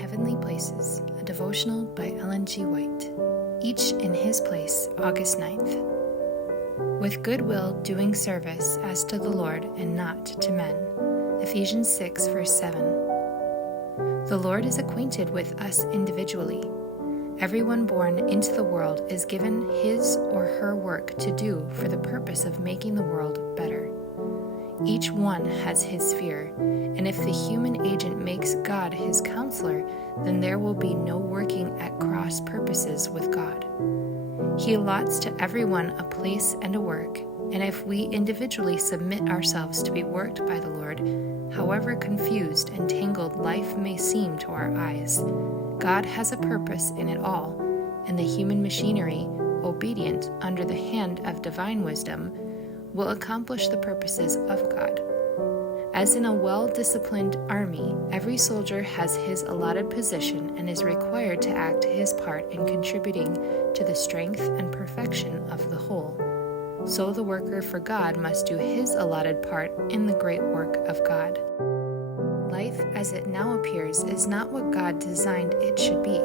Heavenly Places, a devotional by Ellen G. White. Each in his place, August 9th. With good will doing service as to the Lord and not to men. Ephesians 6, verse 7. The Lord is acquainted with us individually. Everyone born into the world is given his or her work to do for the purpose of making the world better. Each one has his sphere, and if the human agent makes God his counselor, then there will be no working at cross purposes with God. He allots to everyone a place and a work, and if we individually submit ourselves to be worked by the Lord, however confused and tangled life may seem to our eyes, God has a purpose in it all, and the human machinery, obedient under the hand of divine wisdom, will accomplish the purposes of God. As in a well-disciplined army, every soldier has his allotted position and is required to act his part in contributing to the strength and perfection of the whole. So the worker for God must do his allotted part in the great work of God. Life as it now appears is not what God designed it should be,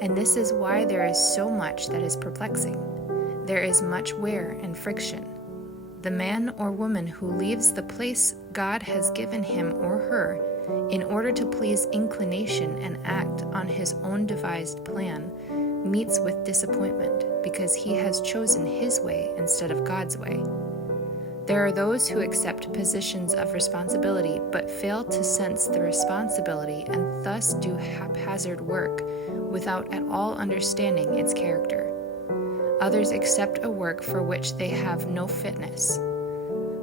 and this is why there is so much that is perplexing. There is much wear and friction. The man or woman who leaves the place God has given him or her in order to please inclination and act on his own devised plan meets with disappointment because he has chosen his way instead of God's way. There are those who accept positions of responsibility but fail to sense the responsibility and thus do haphazard work without at all understanding its character. Others accept a work for which they have no fitness.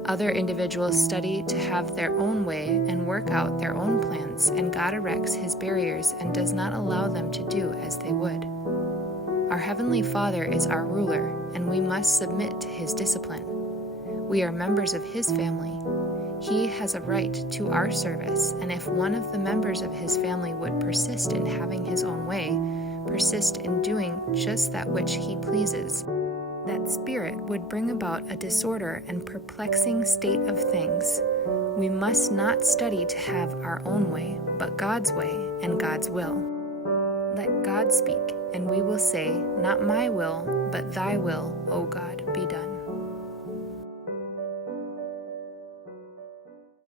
Other individuals study to have their own way and work out their own plans, and God erects his barriers and does not allow them to do as they would. Our Heavenly Father is our ruler, and we must submit to his discipline. We are members of his family. He has a right to our service, and if one of the members of his family would persist in having his own way, persist in doing just that which he pleases, that spirit would bring about a disorder and perplexing state of things. We must not study to have our own way, but God's way and God's will. Let God speak, and we will say, "Not my will, but thy will, O God, be done."